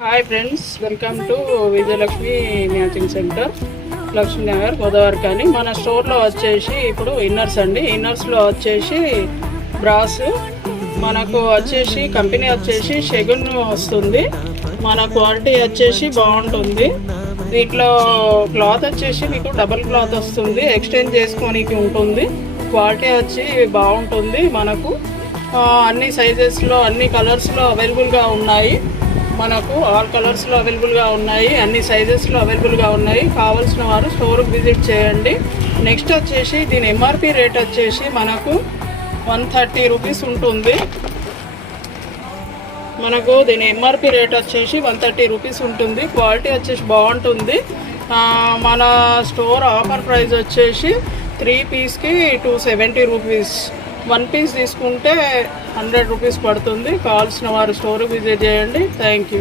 Hi friends, welcome to Vijayalakshmi matching centre, Lakshmi Nagar, Godavari. కానీ మన స్టోర్లో వచ్చేసి ఇప్పుడు ఇన్నర్స్ అండి. ఇన్నర్స్లో వచ్చేసి బ్రాస్ మనకు వచ్చేసి కంపెనీ వచ్చేసి షెగున్ వస్తుంది. మన క్వాలిటీ వచ్చేసి బాగుంటుంది. దీంట్లో క్లాత్ వచ్చేసి మీకు డబుల్ క్లాత్ వస్తుంది, ఎక్స్చేంజ్ చేసుకోనికి ఉంటుంది. క్వాలిటీ వచ్చి బాగుంటుంది. మనకు అన్ని సైజెస్లో అన్ని కలర్స్లో అవైలబుల్గా ఉన్నాయి. మనకు ఆల్ కలర్స్లో అవైలబుల్గా ఉన్నాయి, అన్ని సైజెస్లో అవైలబుల్గా ఉన్నాయి. కావాల్సిన వారు స్టోర్కి విజిట్ చేయండి. నెక్స్ట్ వచ్చేసి దీని ఎంఆర్పి రేట్ వచ్చేసి మనకు 130 రూపీస్ ఉంటుంది. మనకు దీని ఎంఆర్పి రేట్ వచ్చేసి 130 రూపీస్ ఉంటుంది. క్వాలిటీ వచ్చేసి బాగుంటుంది. మన స్టోర్ ఆఫర్ ప్రైస్ వచ్చేసి 3 పీస్కి 270 రూపీస్. 1 పీస్ తీసుకుంటే 100 రూపీస్ పడుతుంది. కావాల్సిన వారు స్టోర్కి విజిట్ చేయండి. Thank you.